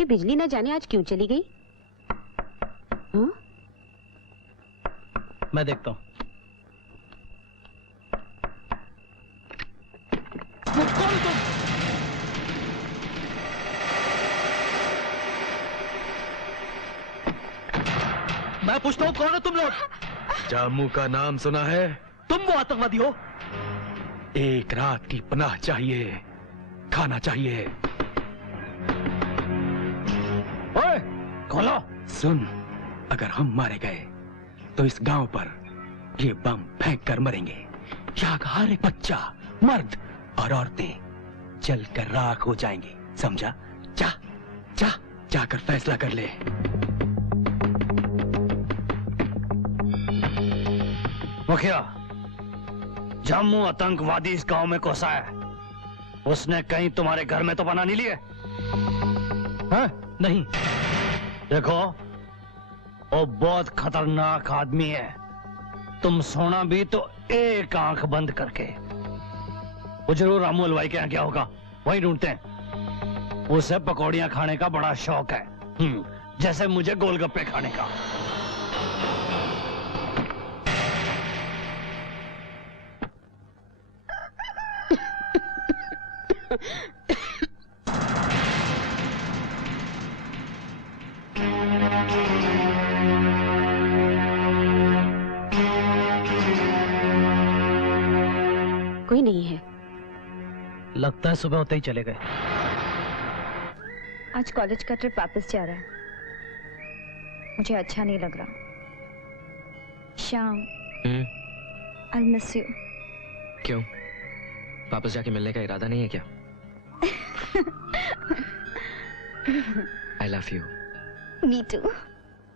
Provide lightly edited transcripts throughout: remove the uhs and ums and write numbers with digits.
ये बिजली न जाने आज क्यों चली गई? हाँ? मैं देखता हूँ। कौन तुम? मैं पूछता हूँ कौन हो तुम लोग? जामू का नाम सुना है? तुम वो आतंकवादी हो? एक रात की पनाह चाहिए, खाना चाहिए। ओए, खोलो। सुन, अगर हम मारे गए तो इस गांव पर ये बम फेंक कर मरेंगे। यहाँ का हर एक बच्चा, मर्द और औरतें जलकर राख हो जाएंगे, समझा? जा, जा, जाकर फैसला कर ले। मुखिया, जम्मू आतंकवादी इस गांव में घुसा है। उसने कहीं तुम्हारे घर में तो पनाह नहीं ली है? नहीं। देखो, वो बहुत खतरनाक आदमी है। तुम सोना भी तो एक आंख बंद करके। वो जरूर रामू हलवाई के यहाँ क्या होगा, वही ढूंढते हैं। उसे पकौड़ियां खाने का बड़ा शौक है, जैसे मुझे गोलगप्पे खाने का। कोई नहीं है। लगता है सुबह होते ही चले गए। आज कॉलेज का ट्रिप वापस जा रहा है। मुझे अच्छा नहीं लग रहा। Shyam, I miss you. क्यों? वापस जाके मिलने का इरादा नहीं है क्या? I love you. Me too.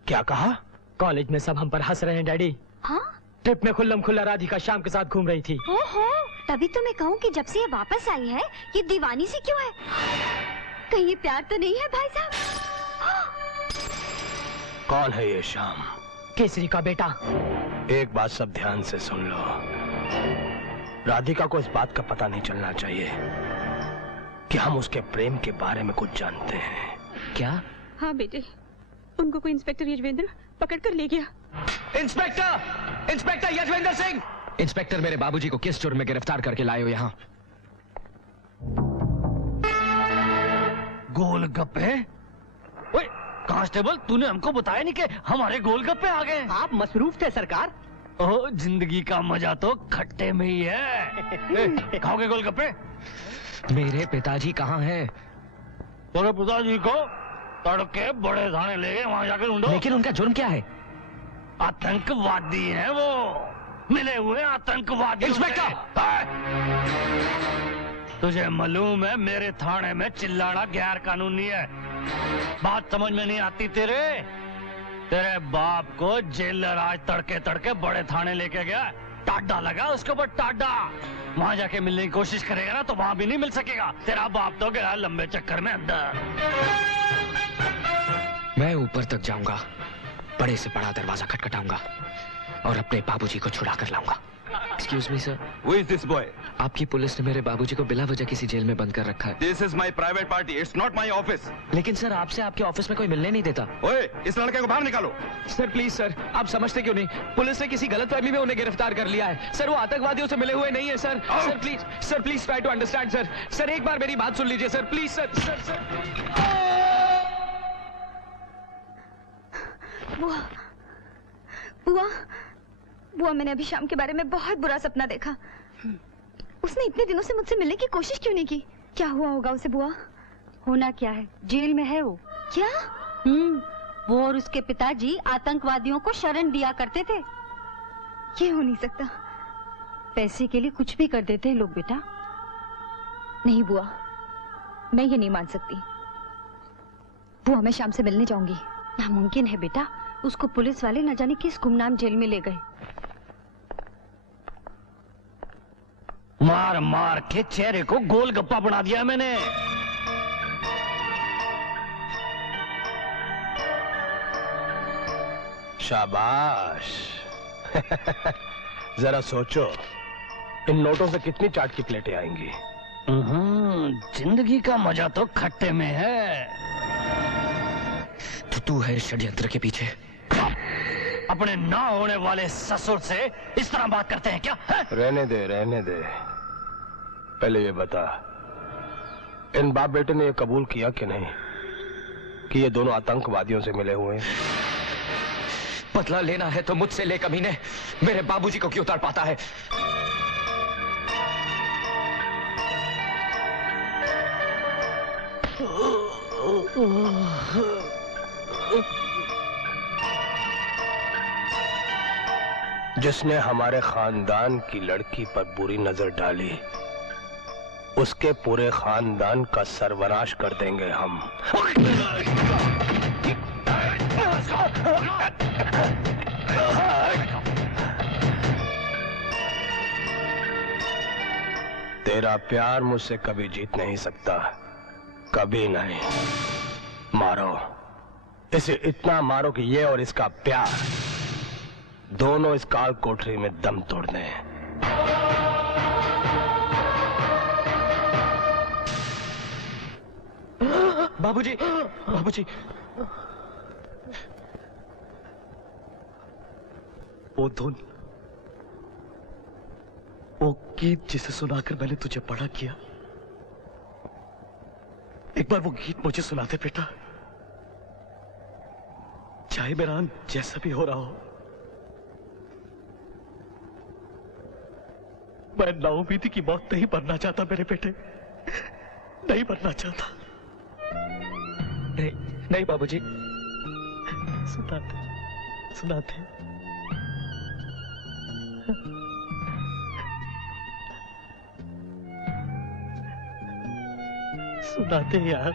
क्या कहा? कॉलेज में सब हम पर हंस रहे हैं डैडी। हाँ? ट्रिप में खुल्लम खुल्ला राधिका शाम के साथ घूम रही थी। ओहो, तभी तो मैं कहूँ कि जब से ये वापस आई है, ये दीवानी सी क्यों है? कहीं ये प्यार तो नहीं है भाई साहब? कौन है ये शाम? केसरी का बेटा। एक बात सब ध्यान से सुन लो। राधिका को इस बात का पता नहीं चलना चाहिए कि हम उसके प्रेम के बारे में कुछ जानते हैं। क्या? हाँ बेटे, उनको कोई इंस्पेक्टर यजवेंद्र पकड़ कर ले गया। Inspector! Inspector Yuzvendra Singh! Inspector, मेरे बाबूजी को किस जुर्म में गिरफ्तार करके लाए हो यहाँ? गोलगप्पे? ओए, कांस्टेबल, तूने हमको बताया नहीं कि हमारे गोलगप्पे आ गए। आप मसरूफ थे सरकार। ओह, जिंदगी का मजा तो खट्टे में ही है। खाओगे गोलगप्पे? मेरे पिताजी कहाँ हैं? तेरे पिताजी को तड़के बड़े थाने ले गए, वहां जाकर ढूंढो। लेकिन उनका जुर्म क्या है? आतंकवादी हैं वो, मिले हुए आतंकवादी। इंस्पेक्टर! तुझे मालूम है मेरे थाने में चिल्लाना गैर कानूनी है। बात समझ में नहीं आती तेरे? तेरे बाप को जेलर आज तड़के तड़के बड़े थाने लेके गया। टाडा लगा उसके ऊपर, टाडा। वहां जाके मिलने की कोशिश करेगा ना तो वहां भी नहीं मिल सकेगा। तेरा बाप तो गया लंबे चक्कर में अंदर। मैं ऊपर तक जाऊंगा, बड़े से बड़ा दरवाजा खटखटाऊंगा और अपने बाबूजी को छुड़ा कर लाऊंगा। Excuse me sir. Who is this boy? आपकी पुलिस ने मेरे बाबूजी को बिला वजह किसी जेल में बंद कर रखा है। This is my private party. It's not my office. लेकिन सर, आपसे आपके ऑफिस में कोई मिलने नहीं देता। ओए, इस लड़के को बाहर निकालो। सर प्लीज सर, आप समझते क्यों नहीं? पुलिस ने किसी गलतफहमी में उन्हें गिरफ्तार कर लिया है। सर, वो आतंकवादियों से मिले हुए नहीं है sir. Sir please try to understand sir. Sir, एक बार मेरी बात सुन लीजिए सर, प्लीज सर। सर बुआ, बुआ, बुआ, मैंने अभी शाम के बारे में बहुत बुरा सपना देखा। उसने इतने दिनों से मुझसे मिलने की कोशिश क्यों नहीं की? क्या हुआ होगा उसे बुआ? होना क्या है, जेल में है वो। क्या? वो और उसके पिताजी आतंकवादियों को शरण दिया करते थे। ये हो नहीं सकता। पैसे के लिए कुछ भी कर देते हैं लोग बेटा। नहीं बुआ, मैं ये नहीं मान सकती। बुआ, मैं शाम से मिलने जाऊंगी। नामुमकिन है बेटा, उसको पुलिस वाले न जाने किस गुमनाम जेल में ले गए। मार मार के चेहरे को गोलगप्पा बना दिया मैंने। शाबाश। जरा सोचो, इन नोटों से कितनी चाट की प्लेटें आएंगी। जिंदगी का मजा तो खट्टे में है। तो तू है इस षड्यंत्र के पीछे? अपने ना होने वाले ससुर से इस तरह बात करते हैं क्या है? रहने दे, रहने दे। पहले ये बता, इन बाप बेटे ने ये कबूल किया कि नहीं कि ये दोनों आतंकवादियों से मिले हुए हैं? बदला लेना है तो मुझसे ले कमीने, मेरे बाबूजी को क्यों तड़पाता है? जिसने हमारे खानदान की लड़की पर बुरी नजर डाली, उसके पूरे खानदान का सर्वनाश कर देंगे हम। तेरा प्यार मुझसे कभी जीत नहीं सकता, कभी नहीं। मारो इसे, इतना मारो कि ये और इसका प्यार दोनों इस काल कोठरी में दम तोड़ दें। बाबूजी, बाबूजी, वो धुन, वो गीत जिसे सुनाकर मैंने तुझे बड़ा किया, एक बार वो गीत मुझे सुना दे बेटा। चाहे मेरा अंत जैसा भी हो रहा हो, मैं नाउमीदी की मौत नहीं मरना चाहता मेरे बेटे, नहीं मरना चाहता। नहीं, नहीं बाबूजी। सुनाते, सुनाते। सुनाते यार।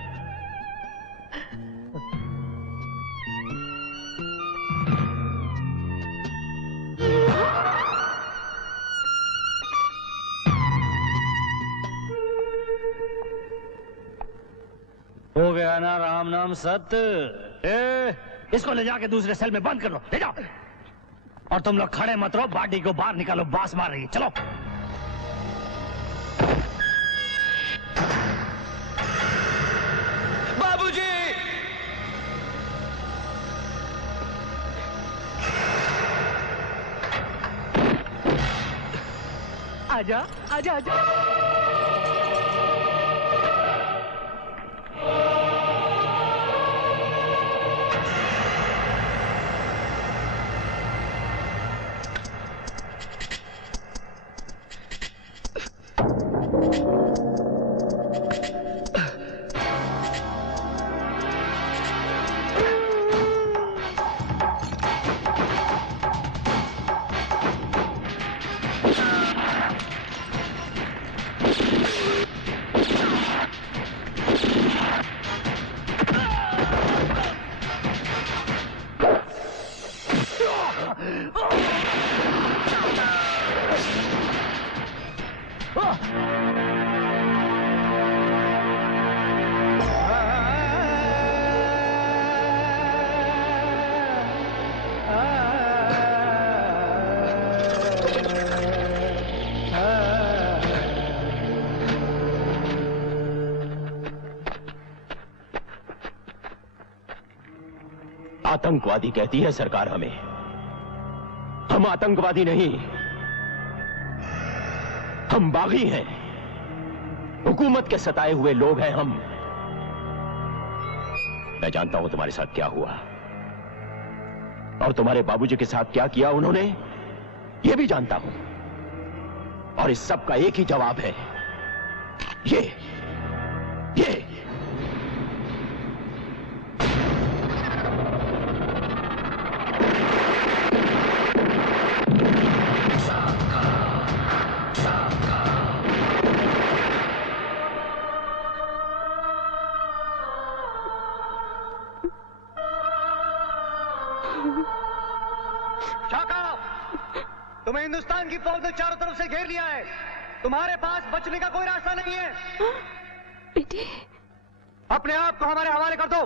हो गया ना राम नाम सत्य। इसको ले जाके दूसरे सेल में बंद कर लो, ले जाओ। और तुम लोग खड़े मत रहो, बाडी को बाहर निकालो, बांस मार रही है। चलो। बाबूजी! आजा, आजा, आजा। आतंकवादी कहती है सरकार हमें। हम आतंकवादी नहीं, हम बागी हैं, हुकूमत के सताए हुए लोग हैं हम। मैं जानता हूं तुम्हारे साथ क्या हुआ और तुम्हारे बाबूजी के साथ क्या किया उन्होंने, यह भी जानता हूं। और इस सब का एक ही जवाब है, ये तुम्हें हिंदुस्तान की फौज ने चारों तरफ से घेर लिया है, तुम्हारे पास बचने का कोई रास्ता नहीं है। बेटे, अपने आप को हमारे हवाले कर दो।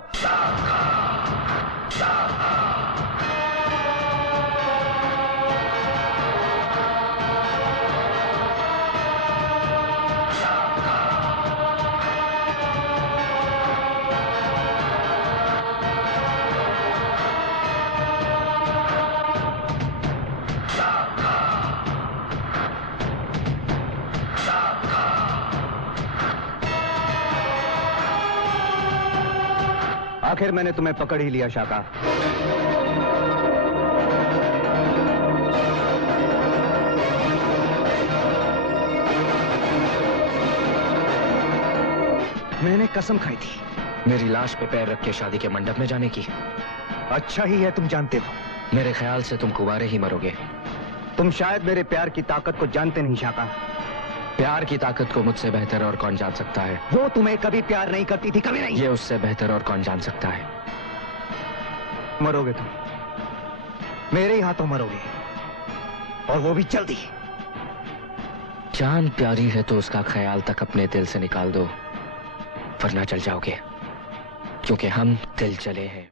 आखिर मैंने तुम्हें पकड़ ही लिया शाका। मैंने कसम खाई थी मेरी लाश पे पैर रख के शादी के मंडप में जाने की। अच्छा ही है तुम जानते हो। मेरे ख्याल से तुम कुंवारे ही मरोगे। तुम शायद मेरे प्यार की ताकत को जानते नहीं शाका। प्यार की ताकत को मुझसे बेहतर और कौन जान सकता है? वो तुम्हें कभी प्यार नहीं करती थी, कभी नहीं। ये उससे बेहतर और कौन जान सकता है? मरोगे तुम, मेरे ही हाथों मरोगे, और वो भी जल्दी। जान प्यारी है तो उसका ख्याल तक अपने दिल से निकाल दो, वरना चल जाओगे, क्योंकि हम दिल चले हैं।